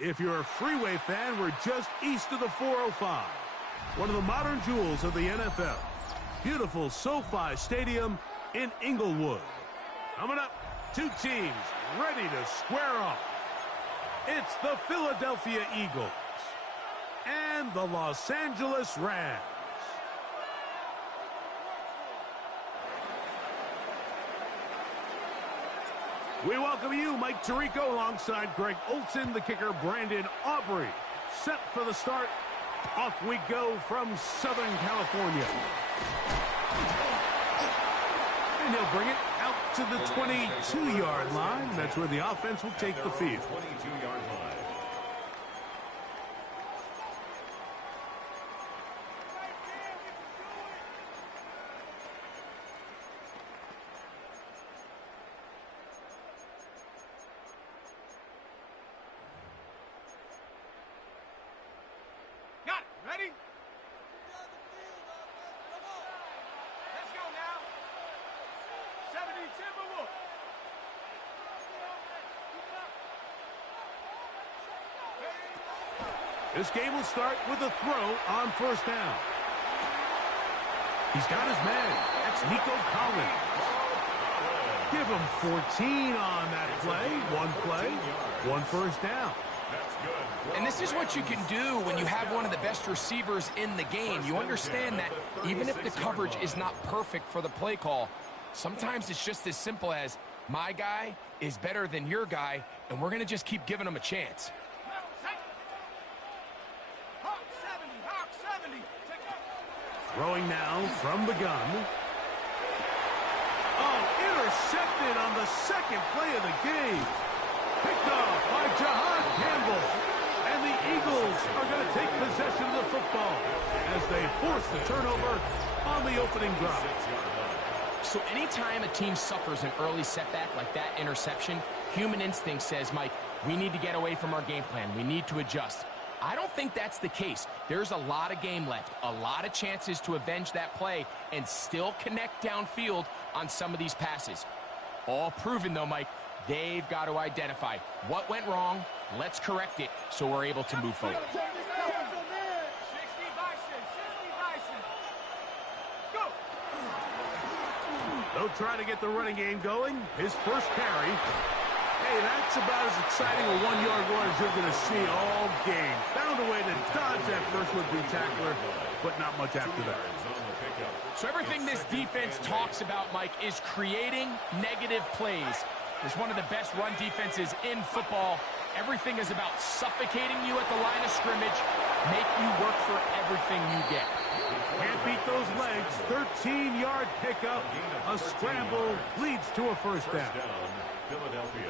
If you're a freeway fan, we're just east of the 405. One of the modern jewels of the NFL. Beautiful SoFi Stadium in Inglewood. Coming up, two teams ready to square off. It's the Philadelphia Eagles and the Los Angeles Rams. We welcome you, Mike Tirico, alongside Greg Olson, the kicker, Brandon Aubrey. Set for the start. Off we go from Southern California. And he'll bring it out to the 22-yard line. That's where the offense will take the field. 22-yard line. Ready? Let's go now. 70 Timberwolves. This game will start with a throw on first down. He's got his man. That's Nico Collins. Give him 14 on that play. One first down. And this is what you can do when you have one of the best receivers in the game. You understand that even if the coverage is not perfect for the play call, sometimes it's just as simple as, my guy is better than your guy, and we're going to just keep giving him a chance. Throwing now from the gun. Oh, intercepted on the second play of the game. Picked off by Jahan Campbell. And the Eagles are going to take possession of the football as they force the turnover on the opening drive. So anytime a team suffers an early setback like that interception, human instinct says, Mike, we need to get away from our game plan. We need to adjust. I don't think that's the case. There's a lot of game left, a lot of chances to avenge that play and still connect downfield on some of these passes. All proven, though, Mike, they've got to identify what went wrong. Let's correct it so we're able to move forward. 60 Bison. Go. They'll try to get the running game going. His first carry. Hey, that's about as exciting a one-yard run as you're going to see all game. Found a way to dodge that first would-be tackler, but not much after that. So everything this defense talks about, Mike, is creating negative plays. It's one of the best run defenses in football. Everything is about suffocating you at the line of scrimmage, make you work for everything you get. Can't beat those legs. 13-yard pickup. A scramble leads to a first down.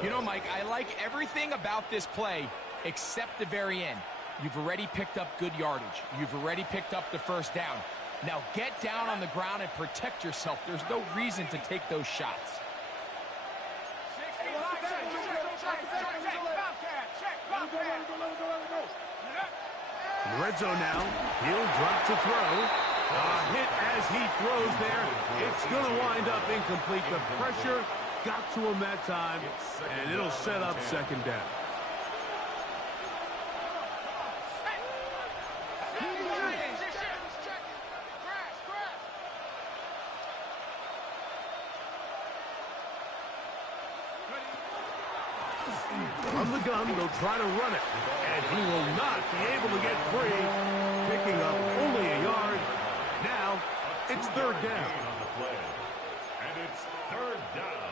You know, Mike, I like everything about this play except the very end. You've already picked up good yardage. You've already picked up the first down. Now get down on the ground and protect yourself. There's no reason to take those shots. In the red zone now, he'll drop to throw. A hit as he throws there. It's going to wind up incomplete. The pressure got to him that time, and it'll set up second down. From the gun, they'll try to run it, and he will not be able to get free, picking up only a yard. Now, it's third down. And it's third down.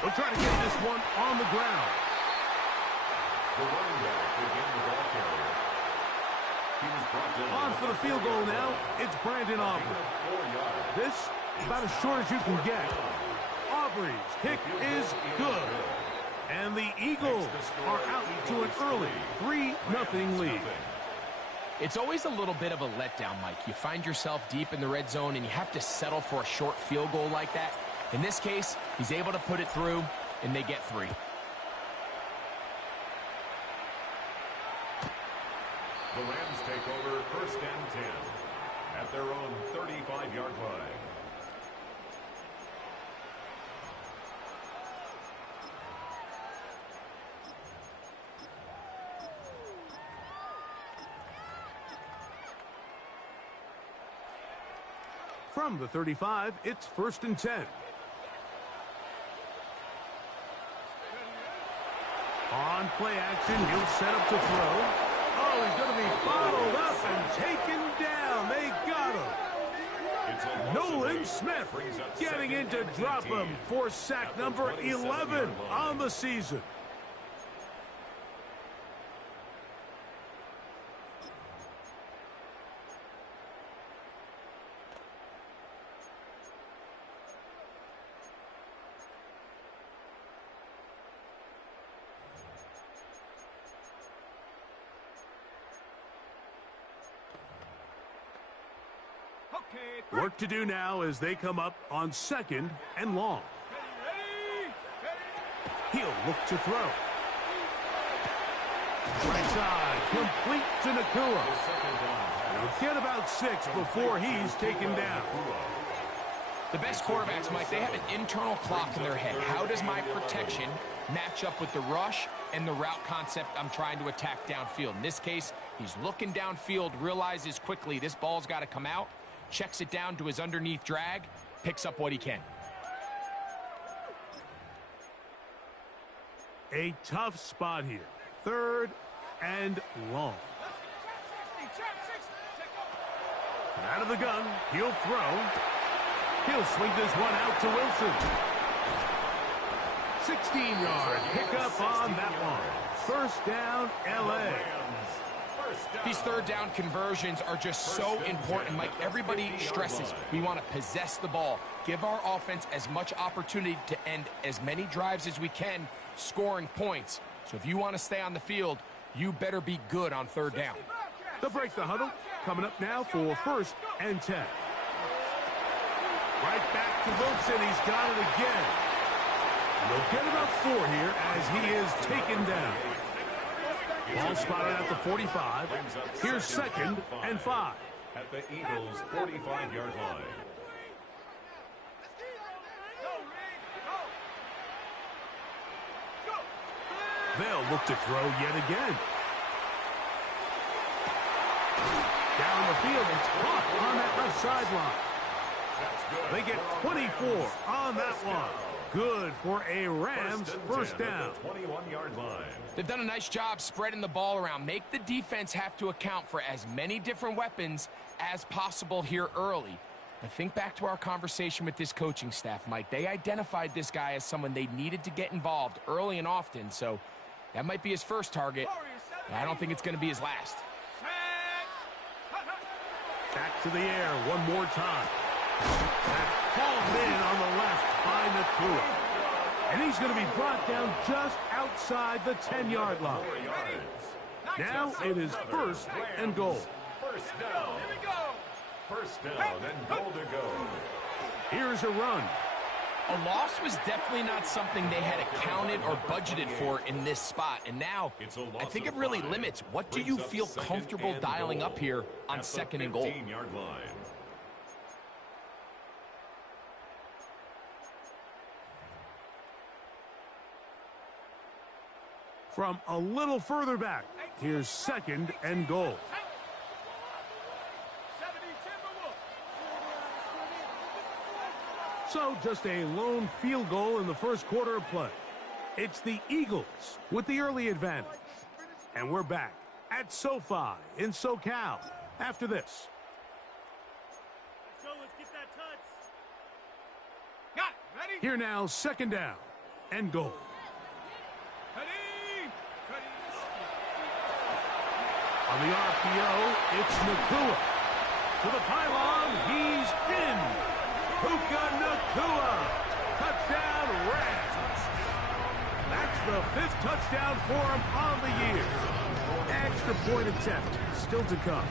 They'll try to get this one on the ground. The running back became the ball carrier. He was brought down. On for the field goal now, it's Brandon Aubrey. This, about as short as you can get. Aubrey's kick is good. And the Eagles are out to an early 3-0 lead. It's always a little bit of a letdown, Mike. You find yourself deep in the red zone and you have to settle for a short field goal like that. In this case, he's able to put it through, and they get 3. The Rams take over first and 10 at their own 35-yard line. From the 35, it's first and 10. On play action, he'll set up to throw. Oh, he's going to be bottled up and taken down. They got him. Nolan Smith getting in to drop him for sack number 11 on the season. Work to do now as they come up on second and long. He'll look to throw. Right side, complete to Nakua. He'll get about 6 before he's taken down. The best quarterbacks, Mike, they have an internal clock in their head. How does my protection match up with the rush and the route concept I'm trying to attack downfield? In this case, he's looking downfield, realizes quickly this ball's got to come out, checks it down to his underneath drag, picks up what he can. A tough spot here. Third and long. Out of the gun, he'll throw. He'll swing this one out to Wilson. 16-yard pickup on that one. First down, L.A. These third down conversions are just so important, Mike. Everybody stresses we want to possess the ball, give our offense as much opportunity to end as many drives as we can, scoring points. So if you want to stay on the field, you better be good on third down. They'll break the huddle. Coming up now for first and 10. Right back to Wilson. He's got it again. And they'll get about 4 here as he is taken down. Ball spotted at the 45. Here's second and 5. At the Eagles' 45-yard line. They'll look to throw yet again. Down the field, it's caught on that left sideline. They get 24 on that one. Good for a Rams first down. 21-yard line. They've done a nice job spreading the ball around. Make the defense have to account for as many different weapons as possible here early. But think back to our conversation with this coaching staff, Mike. They identified this guy as someone they needed to get involved early and often, so that might be his first target. I don't think it's going to be his last. Back to the air one more time. That's called in on the left by Nakua. And he's going to be brought down just outside the 10-yard line. Now it is first and goal. First down. First down and goal to go. Here's a run. A loss was definitely not something they had accounted or budgeted for in this spot. And now, I think it really limits what do you feel comfortable dialing up here on second and goal. 15-yard line. From a little further back, here's second and goal. So just a lone field goal in the first quarter of play. It's the Eagles with the early advantage. And we're back at SoFi in SoCal after this. Let's go, let's get that touch. Got it, ready? Here now, second down and goal. Ready? Ready. On the RPO, it's Nakua. To the pylon, he's in. Puka Nakua. Touchdown, Rams. That's the 5th touchdown for him on the year. Extra point attempt still to come.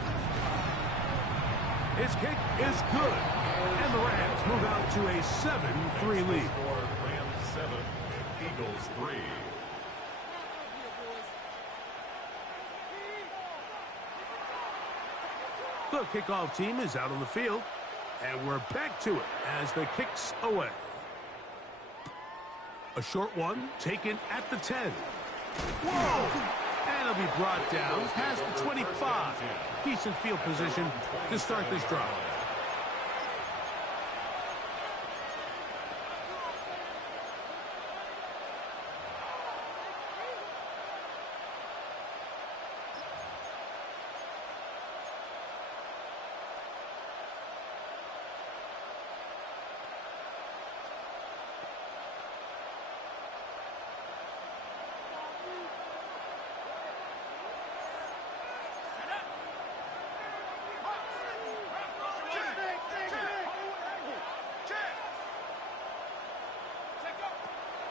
His kick is good. And the Rams move out to a 7-3 lead. Rams 7, Eagles 3. The kickoff team is out on the field, and we're back to it as the kick's away. A short one taken at the 10. Whoa! And it'll be brought down past the 25. Decent field position to start this drive.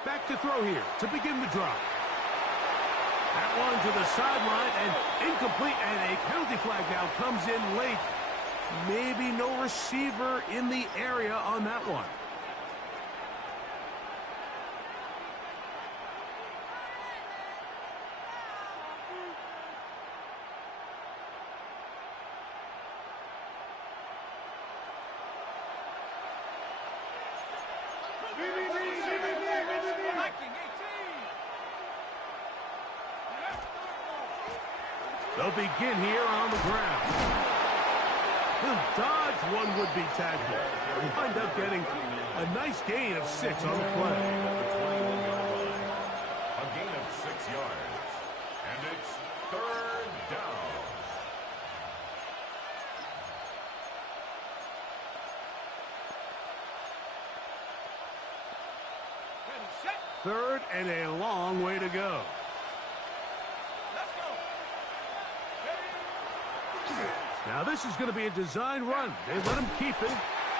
Back to throw here to begin the drive. That one to the sideline and incomplete, and a penalty flag now comes in late. Maybe no receiver in the area on that one. They'll begin here on the ground. He'll dodge one would-be tackler. He'll wind up getting a nice gain of 6 on the play. A gain of 6 yards. And it's 3rd down. Third and a long way to go. Now this is going to be a design run. They let him keep it.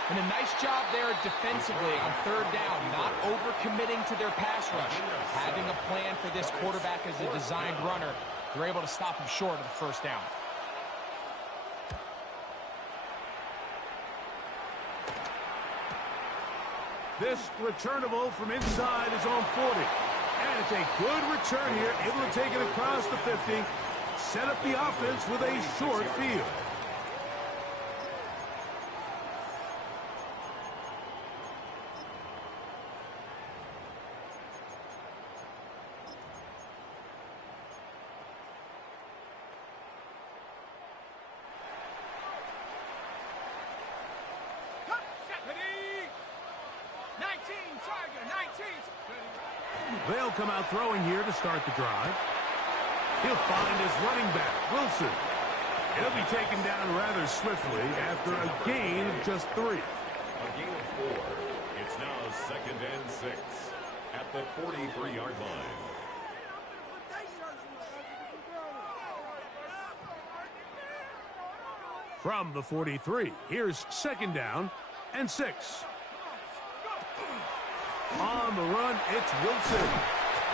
And a nice job there defensively on 3rd down, not overcommitting to their pass rush. Having a plan for this quarterback as a designed runner, they're able to stop him short of the 1st down. This returnable from inside his own 40. And it's a good return here, able to take it across the 50. Set up the offense with a short field. They'll come out throwing here to start the drive. He'll find his running back, Wilson. He'll be taken down rather swiftly after a gain of just 3. A gain of 4. It's now 2nd and 6 at the 43-yard line. From the 43, here's 2nd down and 6. On the run, it's Wilson.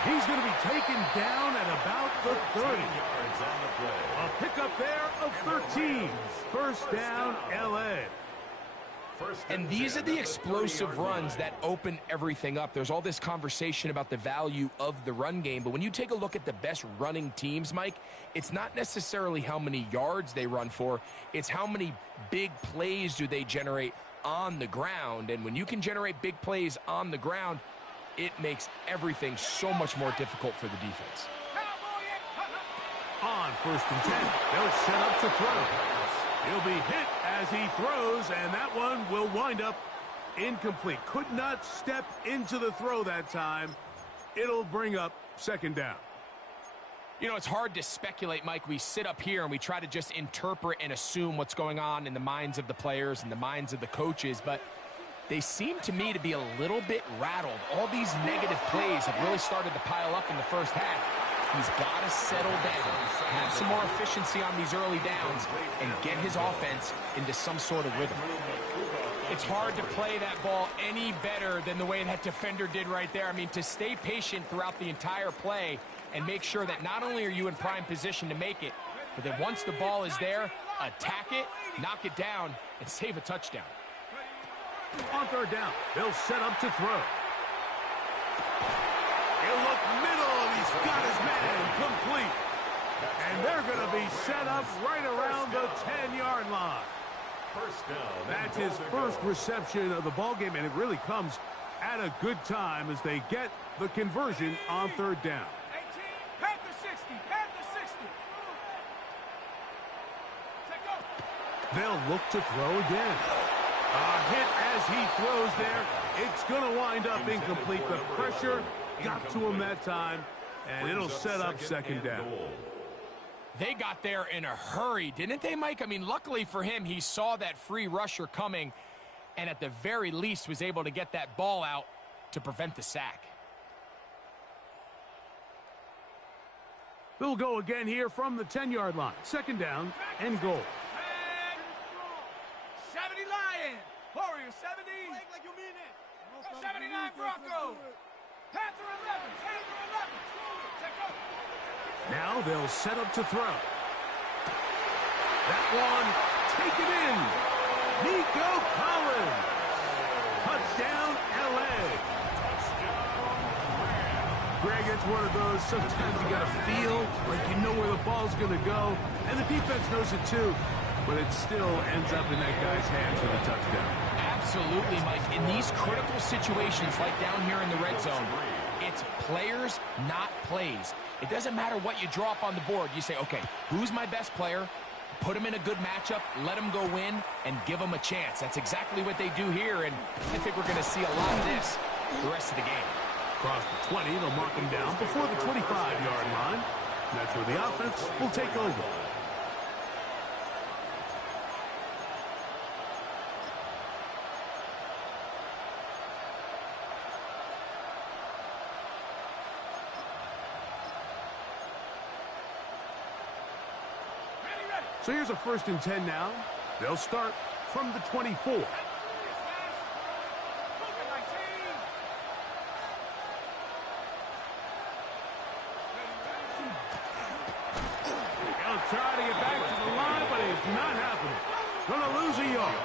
He's going to be taken down at about the 30. Yards on the play. A pickup there of 13. 1st down, L.A. And these are the explosive runs that open everything up. There's all this conversation about the value of the run game, but when you take a look at the best running teams, Mike, it's not necessarily how many yards they run for, it's how many big plays do they generate on the ground. And when you can generate big plays on the ground, it makes everything so much more difficult for the defense. On 1st and 10, they'll set up to throw. He'll be hit as he throws, and that one will wind up incomplete. Could not step into the throw that time. It'll bring up 2nd down. You know, it's hard to speculate, Mike. We sit up here and we try to just interpret and assume what's going on in the minds of the players and the minds of the coaches, but they seem to me to be a little bit rattled. All these negative plays have really started to pile up in the 1st half. He's got to settle down, have some more efficiency on these early downs, and get his offense into some sort of rhythm. It's hard to play that ball any better than the way that defender did right there. I mean, to stay patient throughout the entire play and make sure that not only are you in prime position to make it, but that once the ball is there, attack it, knock it down, and save a touchdown. On 3rd down, they'll set up to throw. He'll look middle, and he's got his man complete. And they're going to be set up right around the 10-yard line. First down. That's his first reception of the ballgame, and it really comes at a good time as they get the conversion on third down. 18, Panther 60, Panther 60. Take go. They'll look to throw again. A hit as he throws there. It's going to wind up incomplete. The pressure got to him that time, and it'll set up second down. They got there in a hurry, didn't they, Mike? I mean, luckily for him, he saw that free rusher coming and at the very least was able to get that ball out to prevent the sack. They'll go again here from the 10-yard line. Second down and goal. 70 Lion. Warrior 70. Like you mean it. 79 Broncos. Panther 11. Panther 11. Take go. Now they'll set up to throw. That one taken in. Nico Collins. Touchdown, L.A. Greg, it's one of those, sometimes you got to feel like you know where the ball's going to go, and the defense knows it too, but it still ends up in that guy's hands for the touchdown. Absolutely, Mike. In these critical situations, like down here in the red zone, it's players, not plays. It doesn't matter what you draw up on the board. You say, okay, who's my best player? Put him in a good matchup, let him go win, and give him a chance. That's exactly what they do here, and I think we're going to see a lot of this the rest of the game. Across the 20, they'll mark him down before the 25-yard line. That's where the offense will take over. So here's a 1st and 10 now. They'll start from the 24. They'll try to get back to the line, but it's not happening. Gonna lose a yard.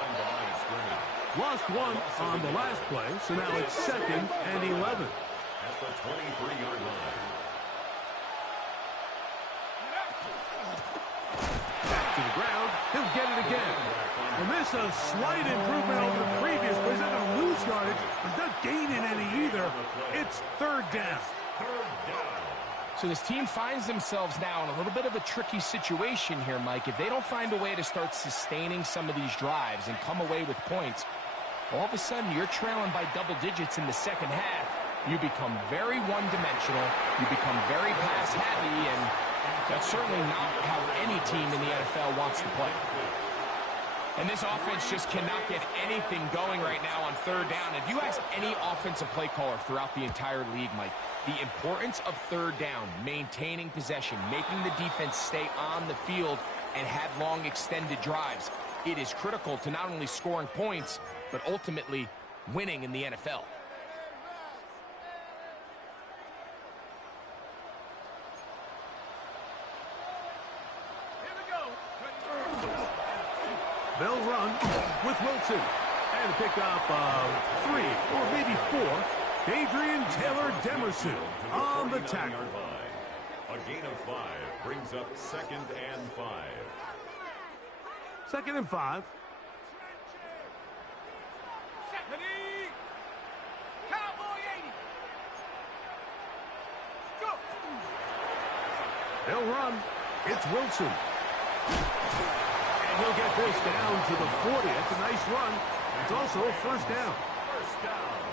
Lost one on the last play, so now it's 2nd and 11. At the 23-yard line. To the ground, he'll get it again. And this a slight improvement over the previous, but he's not going to lose yardage. He's not gaining any either. It's 3rd down. So this team finds themselves now in a little bit of a tricky situation here, Mike. If they don't find a way to start sustaining some of these drives and come away with points, all of a sudden you're trailing by double digits in the second half. You become very one-dimensional. You become very pass-happy, and that's certainly not how any team in the NFL wants to play. And this offense just cannot get anything going right now on 3rd down. If you ask any offensive play caller throughout the entire league, Mike, the importance of 3rd down, maintaining possession, making the defense stay on the field and have long extended drives, it is critical to not only scoring points, but ultimately winning in the NFL. They'll run with Wilson. And pick up 3 or maybe 4. Adrian Taylor-Demerson on the tackle. A gain of 5 brings up 2nd and 5. 2nd and 5. Cowboy 80. Go. They'll run. It's Wilson. And he'll get this down to the 40. That's a nice run. It's also a 1st down.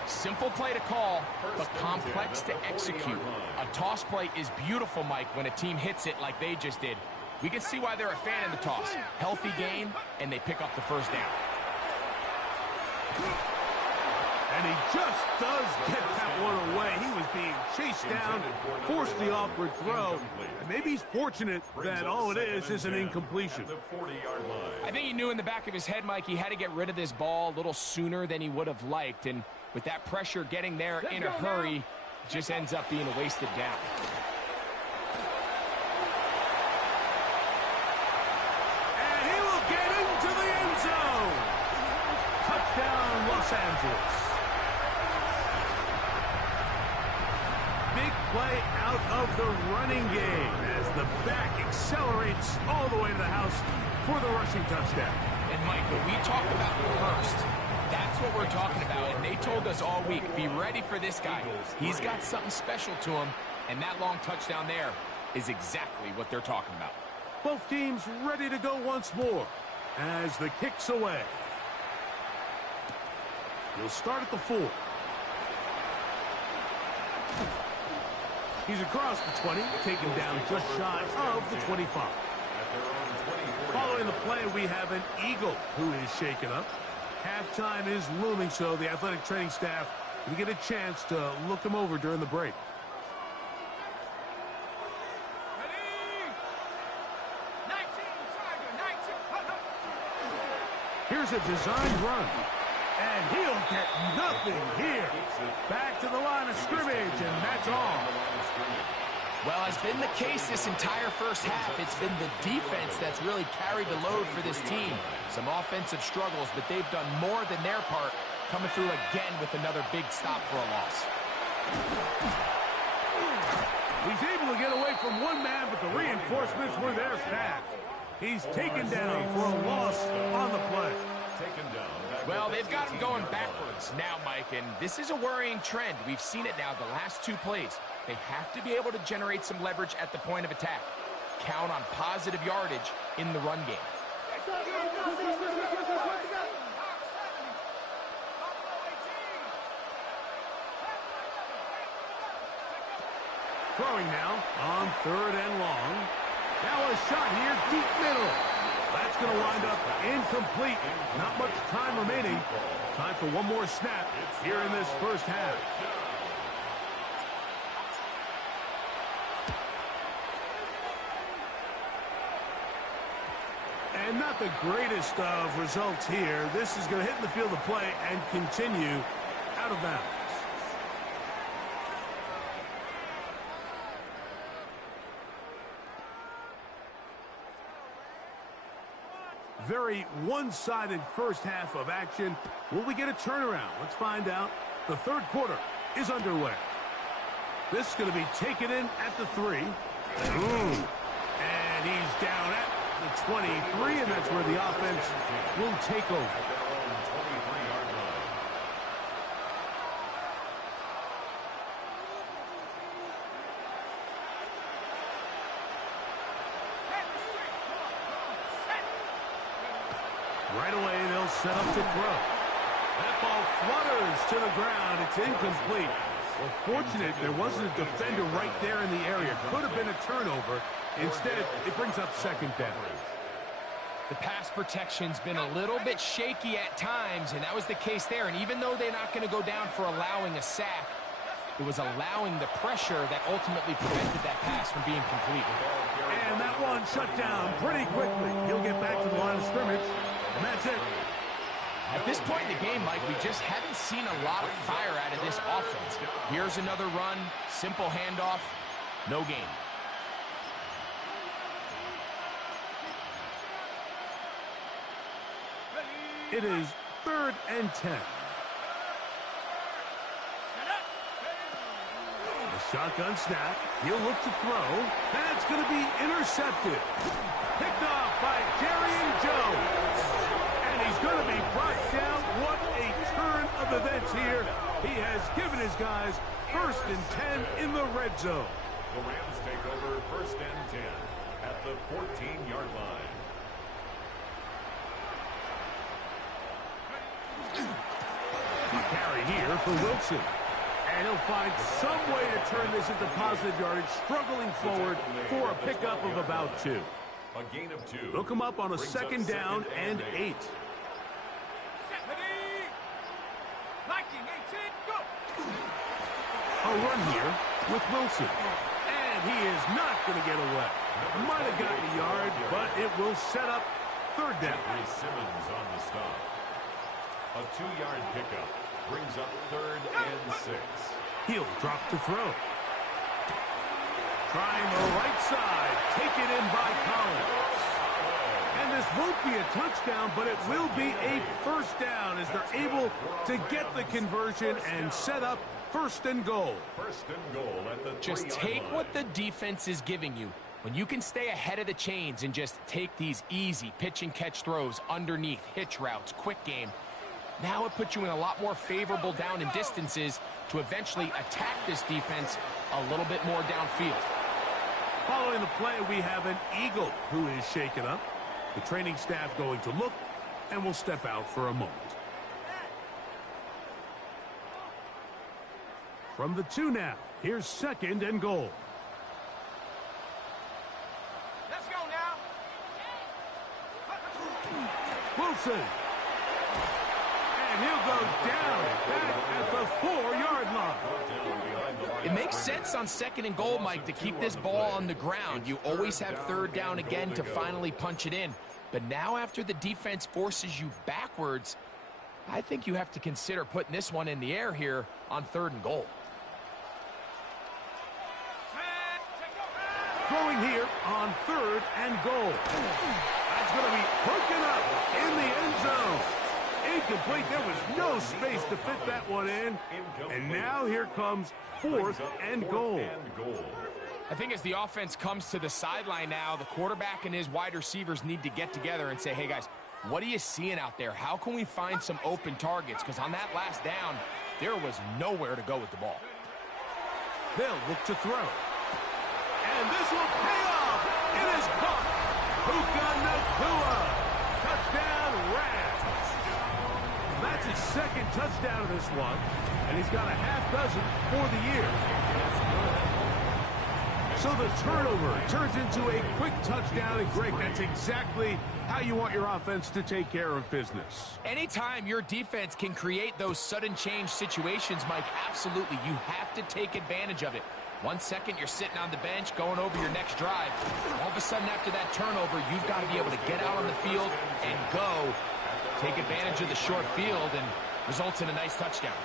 Simple play to call, but complex to execute. A toss play is beautiful, Mike, when a team hits it like they just did. We can see why they're a fan of the toss. Healthy gain, and they pick up the 1st down. And he just does get that one away. He was being chased down, forced the awkward throw. And maybe he's fortunate that all it is an incompletion. I think he knew in the back of his head, Mike, he had to get rid of this ball a little sooner than he would have liked. And with that pressure getting there in a hurry, it just ends up being a wasted down. And he will get into the end zone. Touchdown, Los Angeles. Big play out of the running game as the back accelerates all the way to the house for the rushing touchdown. And, Mike, when we talk about burst, that's what we're talking about. And they told us all week, be ready for this guy. He's got something special to him, and that long touchdown there is exactly what they're talking about. Both teams ready to go once more as the kick's away. He'll start at the 4. He's across the 20, taken down just shy of the 25. Following the play, we have an Eagle who is shaken up. Halftime is looming, so the athletic training staff can get a chance to look him over during the break. Here's a designed run, and he'll get nothing here. Back to the line of scrimmage, and that's all. Well, as been the case this entire first half, it's been the defense that's really carried the load for this team. Some offensive struggles, but they've done more than their part, coming through again with another big stop for a loss. He's able to get away from one man, but the reinforcements were there fast. He's taken down for a loss on the play. Well, they've got him going backwards now, Mike, and this is a worrying trend. We've seen it now the last 2 plays. They have to be able to generate some leverage at the point of attack. Count on positive yardage in the run game. Throwing now on 3rd and long. Now a shot here, deep middle. That's going to wind up incomplete. Not much time remaining. Time for one more snap here in this first half. And not the greatest of results here. This is going to hit in the field of play and continue out of bounds. Very one-sided first half of action. Will we get a turnaround? Let's find out. The 3rd quarter is underway. This is going to be taken in at the 3. And he's down at the 23, and that's where the offense will take over. Right away, they'll set up to throw. That ball flutters to the ground. It's incomplete. Well, fortunate there wasn't a defender right there in the area. Could have been a turnover. Instead, it brings up 2nd down. The pass protection's been a little bit shaky at times, and that was the case there. And even though they're not going to go down for allowing a sack, it was allowing the pressure that ultimately prevented that pass from being complete. And that one shut down pretty quickly. He'll get back to the line of scrimmage. And that's it. At this point in the game, Mike, we just haven't seen a lot of fire out of this offense. Here's another run, simple handoff, no gain. It is 3rd and 10. A shotgun snap. He'll look to throw. That's going to be intercepted. Picked off by Jerry Jones. He's going to be brought down. What a turn of events here. He has given his guys 1st and 10 in the red zone. The Rams take over 1st and 10 at the 14-yard line. Carry here for Wilson. And he'll find some way to turn this into positive yardage, struggling forward for a pickup of about 2. A gain of 2. They'll come up on a 2nd down and 8. A run here with Wilson. And he is not going to get away. Might have gotten a yard, but it will set up 3rd down. Simmons on the stop. A 2-yard pickup brings up 3rd and 6. He'll drop to throw. Trying the right side. Taken in by Collins. And this won't be a touchdown, but it will be a 1st down as they're able to get the conversion and set up first and goal. First and goal at the 3-yard line. Just take what the defense is giving you. When you can stay ahead of the chains and just take these easy pitch and catch throws underneath, hitch routes, quick game, now it puts you in a lot more favorable down and distances to eventually attack this defense a little bit more downfield. Following the play, we have an Eagle who is shaken up. The training staff going to look and will step out for a moment. From the 2 now, here's second and goal. Let's go now. Wilson. And he'll go down back at the 4-yard line. It makes sense on second and goal, Mike, to keep this ball on the ground. You always have third down again to finally punch it in. But now after the defense forces you backwards, I think you have to consider putting this one in the air here on third and goal. Throwing here on third and goal. That's going to be broken up in the end zone. Incomplete. There was no space to fit that one in. And now here comes fourth and goal. I think as the offense comes to the sideline now, the quarterback and his wide receivers need to get together and say, hey, guys, what are you seeing out there? How can we find some open targets? Because on that last down, there was nowhere to go with the ball. They'll look to throw. And this will pay off. It is caught. Puka Nacua. Touchdown, Rams. That's his second touchdown of this one. And he's got a half dozen for the year. So the turnover turns into a quick touchdown. And Greg, that's exactly how you want your offense to take care of business. Anytime your defense can create those sudden change situations, Mike, absolutely, you have to take advantage of it. 1 second, you're sitting on the bench, going over your next drive. All of a sudden, after that turnover, you've got to be able to get out on the field and go. Take advantage of the short field and results in a nice touchdown.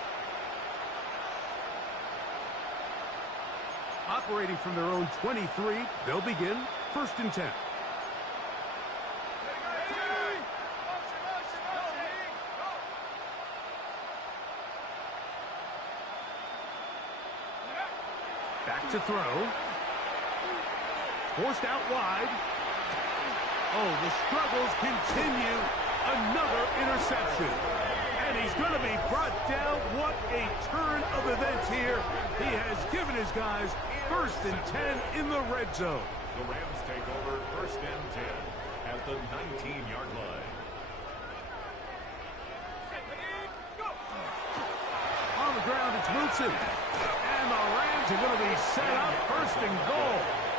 Operating from their own 23, they'll begin first and 10. Back to throw. Forced out wide. Oh, the struggles continue. Another interception. And he's going to be brought down. What a turn of events here. He has given his guys first and 10 in the red zone. The Rams take over first and 10 at the 19-yard line. On the ground, it's Wilson. And the Rams are going to be set up first and goal.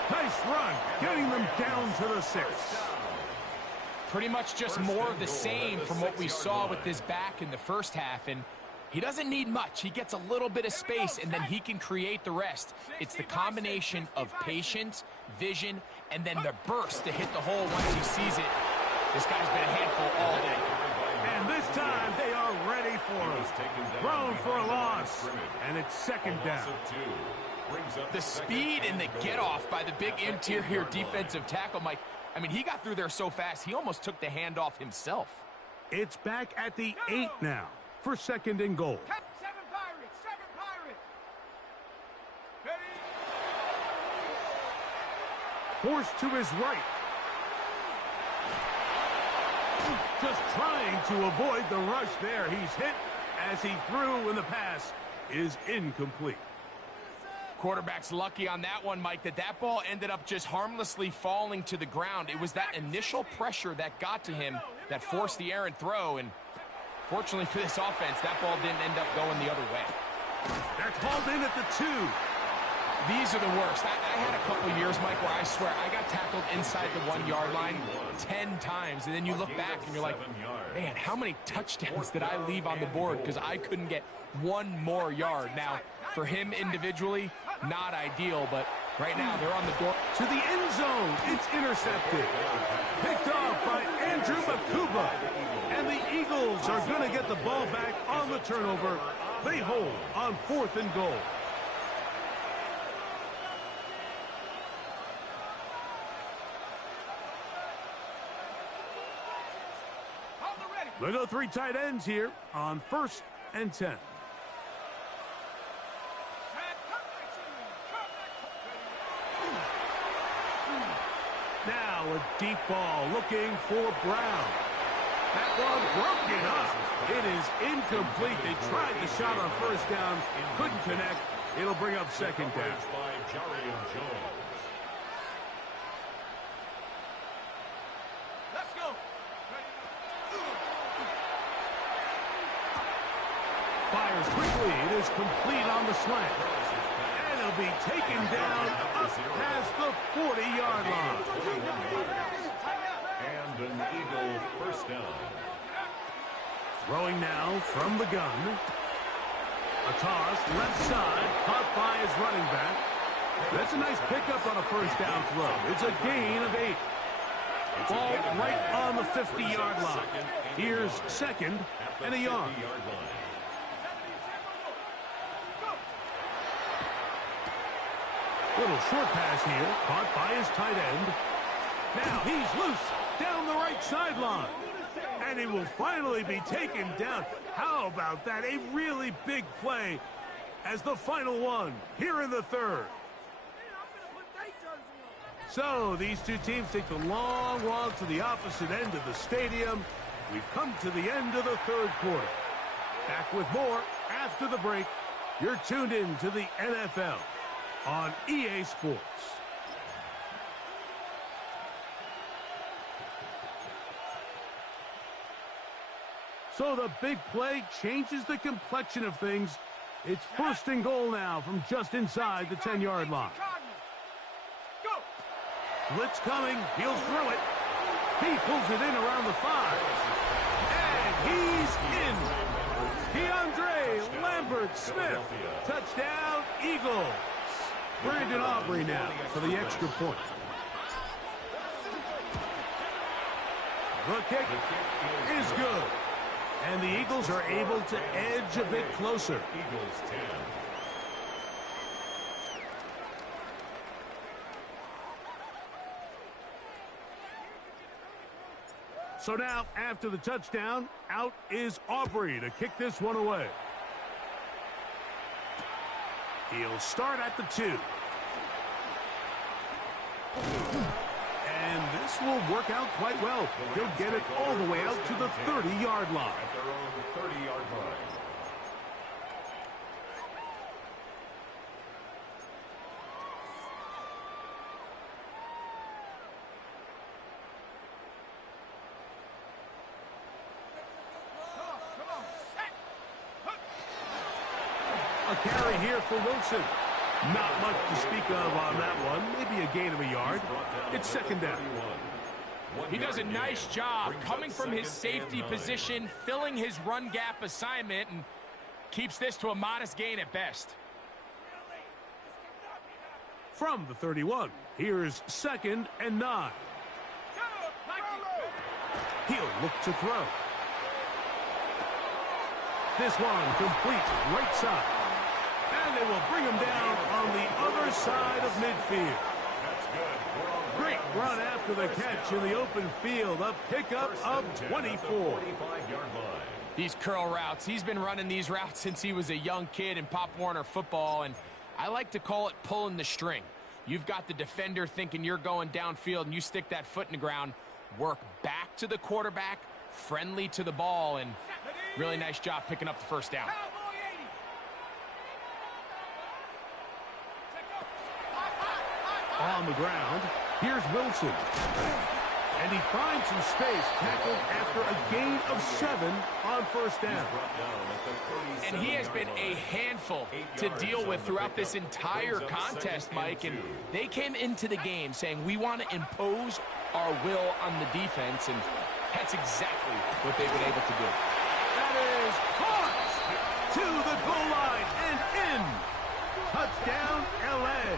Nice run, getting them down to the 6. Pretty much just more of the same from what we saw with this back in the first half. And he doesn't need much. He gets a little bit of space, and then he can create the rest. It's the combination of patience, vision, and then the burst to hit the hole once he sees it. This guy's been a handful all day. And this time, they are ready for him. Thrown for a loss, and it's second down. The speed and the get-off by the big interior defensive tackle, Mike. I mean, he got through there so fast, he almost took the handoff himself. It's back at the 8 now for second and goal. 7 Pirates, 7 Pirates. Ready? Forced to his right. Just trying to avoid the rush there. He's hit as he threw, and the pass is incomplete. Quarterback's lucky on that one, Mike, that ball ended up just harmlessly falling to the ground. It was that initial pressure that got to him that forced the errant throw, and fortunately for this offense, that ball didn't end up going the other way. That's hauled in at the 2. These are the worst. I had a couple years, Mike, where I swear I got tackled inside the 1-yard line 10 times, and then you look back and you're like, man, how many touchdowns did I leave on the board because I couldn't get one more yard? Now, for him individually, not ideal, but right now they're on the door. To the end zone, it's intercepted. Picked off by Andrew Makuba. And the Eagles are going to get the ball back on the turnover. They hold on fourth and goal. They go 3 tight ends here on first and 10. Now a deep ball looking for Brown. That one broken up. It is incomplete. They tried the shot on first down, couldn't connect. It'll bring up second down. By Jarian Jones. Let's go. Fires quickly. It is complete on the slant. And it'll be taken down up past the 40-yard line. And an Eagle first down. Throwing now from the gun. A toss, left side, caught by his running back. That's a nice pickup on a first down throw. It's a gain of 8. Ball right on the 50-yard line. Here's second and a yard. Little short pass here, caught by his tight end. Now he's loose down the right sideline. And he will finally be taken down. How about that? A really big play as the final one here in the third. So these two teams take the long walk to the opposite end of the stadium. We've come to the end of the third quarter. Back with more after the break. You're tuned in to the NFL on EA Sports. So the big play changes the complexion of things. It's first and goal now from just inside the 10-yard line. Blitz coming. He'll throw it. He pulls it in around the 5. And he's in. DeAndre Lambert-Smith. Touchdown, Eagles. Brandon Aubrey now for the extra point. The kick is good. And the Eagles are able to edge a bit closer. Eagles 10. So now, after the touchdown, out is Aubrey to kick this one away. He'll start at the 2. And this will work out quite well. He'll get it all the way out to the 30-yard line. At their own 30-yard line. A carry here for Wilson. Not much to speak of on that one. Maybe a gain of a yard. It's second down. He does a nice job coming from his safety position, filling his run gap assignment, and keeps this to a modest gain at best. From the 31, here's second and 9. He'll look to throw. This one complete right side. And they will bring him down on the other side of midfield. Great run after the catch in the open field. A pickup of 24. These curl routes, he's been running these routes since he was a young kid in Pop Warner football, and I like to call it pulling the string. You've got the defender thinking you're going downfield, and you stick that foot in the ground, work back to the quarterback, friendly to the ball, and really nice job picking up the first down. On the ground, here's Wilson. And he finds some space, tackled after a gain of 7 on first down. And he has been a handful to deal with throughout this entire contest, Mike. And they came into the game saying, we want to impose our will on the defense. And that's exactly what they've been able to do. That is caught to the goal line and in. Touchdown, L.A.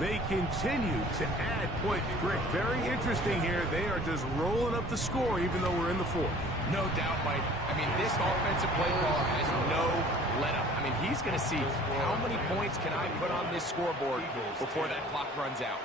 They continue to add points. Greg, very interesting here. They are just rolling up the score even though we're in the fourth. No doubt, Mike. I mean, this offensive play caller has no let-up. I mean, he's going to see how many points can I put on this scoreboard before that clock runs out.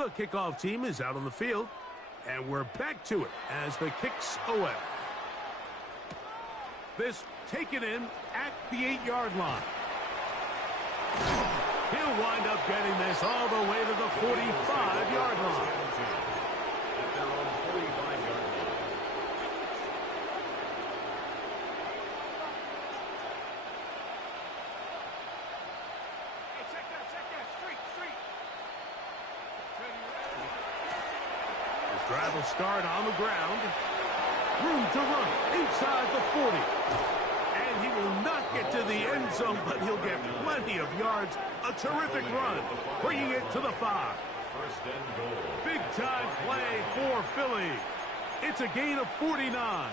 The kickoff team is out on the field, and we're back to it as the kick's away. This taken in at the 8-yard line. He'll wind up getting this all the way to the 45-yard line. At their own 45-yard line. Hey, check that. Street. This drive will start on the ground. Room to run inside the 40. And he will not get to the end zone, but he'll get plenty of yards. A terrific run, bringing it to the 5. First and goal. Big time play for Philly. It's a gain of 49.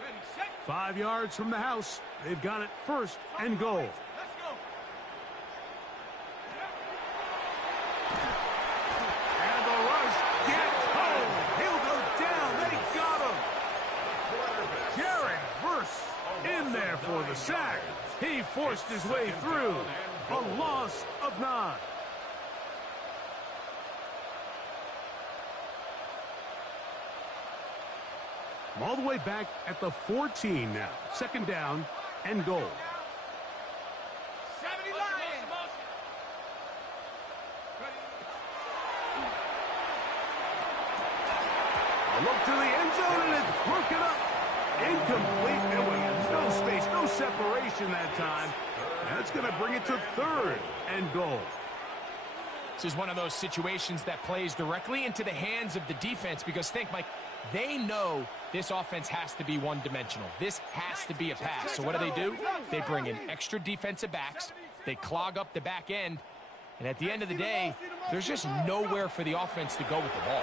Ready, set. 5 yards from the house. They've got it first and goal. Let's go. And the rush gets home. He'll go down. They got him. Jared Verse in there for the sack. He forced his way through. A loss of 9. All the way back at the 14 now. Second down and goal. 70 Lions. A look to the end zone, and it's broken up. Incomplete. There's no space, no separation that time. That's going to bring it to third and goal. This is one of those situations that plays directly into the hands of the defense because think, Mike, they know this offense has to be one-dimensional. This has to be a pass. So what do? They bring in extra defensive backs. They clog up the back end. And at the end of the day, there's just nowhere for the offense to go with the ball.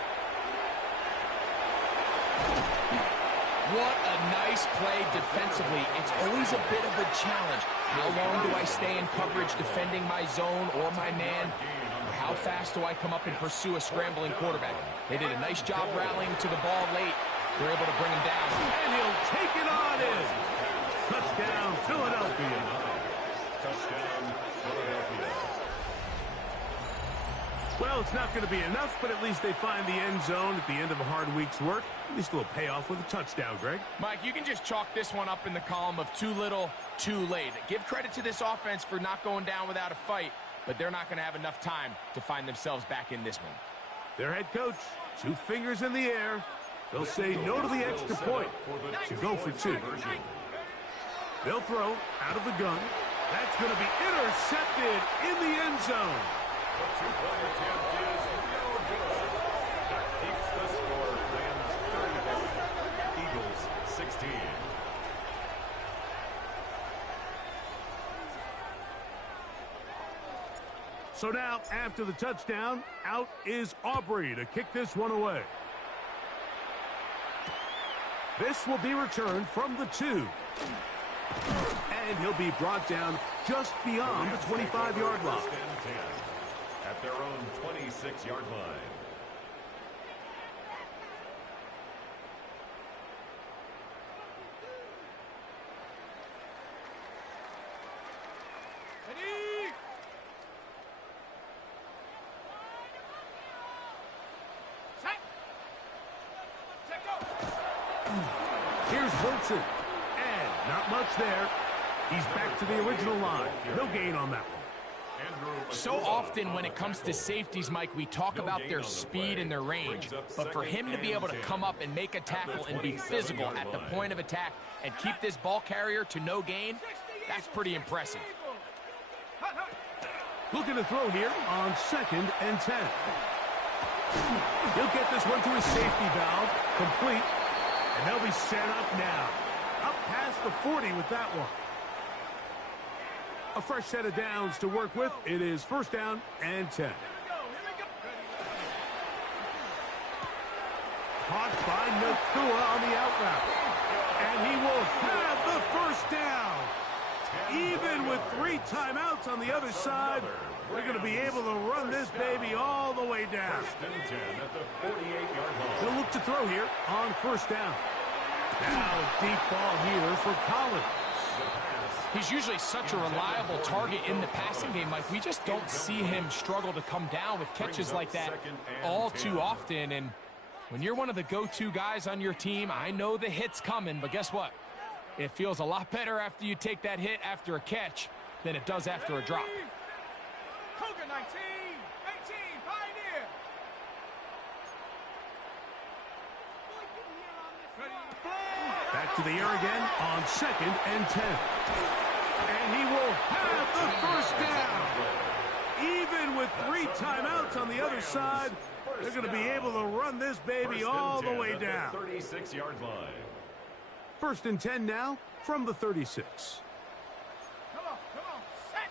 What a nice play defensively. It's always a bit of a challenge. How long do I stay in coverage defending my zone or my man? Or how fast do I come up and pursue a scrambling quarterback? They did a nice job rallying to the ball late. They're able to bring him down. And he'll take it on in. Touchdown, Philadelphia. Touchdown, Philadelphia. Well, it's not going to be enough, but at least they find the end zone at the end of a hard week's work. At least a little payoff with a touchdown, Greg. Mike, you can just chalk this one up in the column of too little, too late. Give credit to this offense for not going down without a fight, but they're not going to have enough time to find themselves back in this one. Their head coach, 2 fingers in the air. They'll say no to the extra point to go for 2. They'll throw out of the gun. That's going to be intercepted in the end zone. The 2-point attempt is no good. That keeps the score. Rams 31. Eagles 16. So now, after the touchdown, out is Aubrey to kick this one away. This will be returned from the 2. And he'll be brought down just beyond the 25-yard line. At their own 26-yard line. Ready. Set. Set, go. Here's Wilson. And not much there. He's back to the original line. No gain on that one. So often when it comes to safeties, Mike, we talk about their speed and their range. But for him to be able to come up and make a tackle and be physical at the point of attack and keep this ball carrier to no gain, that's pretty impressive. Looking to throw here on 2nd and 10. He'll get this one to his safety valve. Complete. And they'll be set up now. Up past the 40 with that one. A fresh set of downs to work with. It is 1st down and 10. Caught by Nakua on the out route. And he will have the 1st down. Even with 3 timeouts on the other side. They're going to be able to run this baby all the way down. First and 10 at the 48-yard line. They'll look to throw here on first down. Now deep ball here for Collins. He's usually such a reliable target in the passing game, Mike. We just don't see him struggle to come down with catches like that all too often. And when you're one of the go-to guys on your team, I know the hit's coming, but guess what? It feels a lot better after you take that hit after a catch than it does after a drop. Cougar 19, 18, Pioneer. Back to the air again on 2nd and 10. And he will have the first down. Even with 3 timeouts on the other side, they're going to be able to run this baby all the way down. 36-yard line. 1st and 10 now from the 36. Come on, set.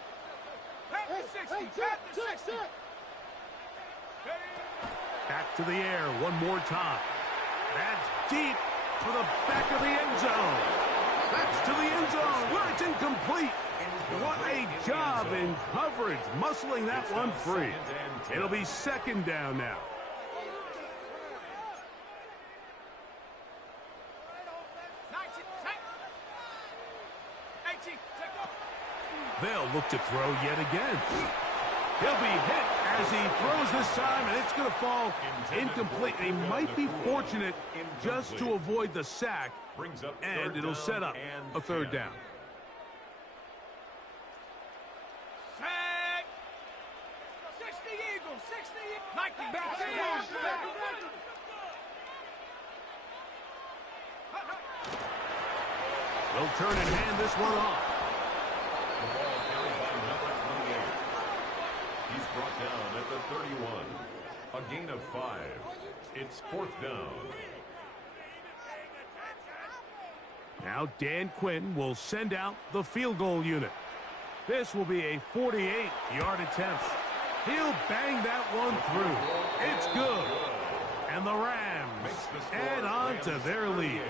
Back to 60, back to 60. Back to the air one more time. That's deep for the back of the end zone. That's to the end zone where it's incomplete. What a job in coverage, muscling that one free. It'll be 2nd down now. They'll look to throw yet again. He'll be hit as he throws this time, and it's going to fall incomplete. He might be fortunate just to avoid the sack, and it'll set up a 3rd down. Sack. 60 Eagles, 60 Nike. Back to They'll turn and hand this one off. The ball carried by number 28. He's brought down at the 31. A gain of 5. It's 4th down. Now Dan Quinn will send out the field goal unit. This will be a 48-yard attempt. He'll bang that one through. It's good. And the Rams add on to their lead.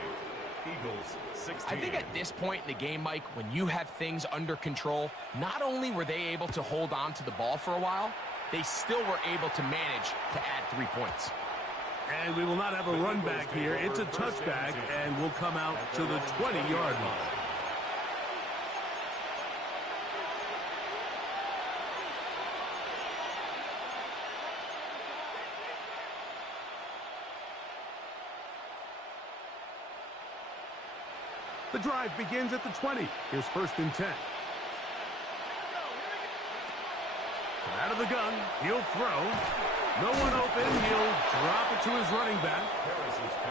Eagles 16. I think at this point in the game, Mike, when you have things under control, not only were they able to hold on to the ball for a while, they still were able to manage to add 3 points. And we will not have a run back here. It's a touchback, and we'll come out to the 20-yard line. The drive begins at the 20. Here's 1st and 10. Out of the gun, he'll throw. No one open, he'll drop it to his running back.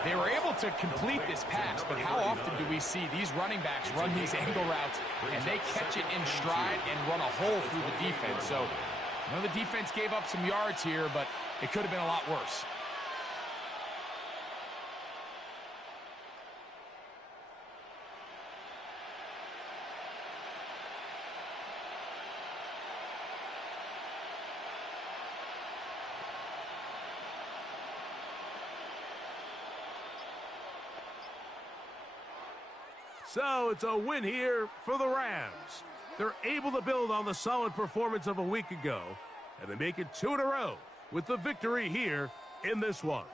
They were able to complete this pass, but how often do we see these running backs run these angle routes and they catch it in stride and run a hole through the defense? So, I know the defense gave up some yards here, but it could have been a lot worse. So it's a win here for the Rams. They're able to build on the solid performance of a week ago, and they make it 2 in a row with the victory here in this one.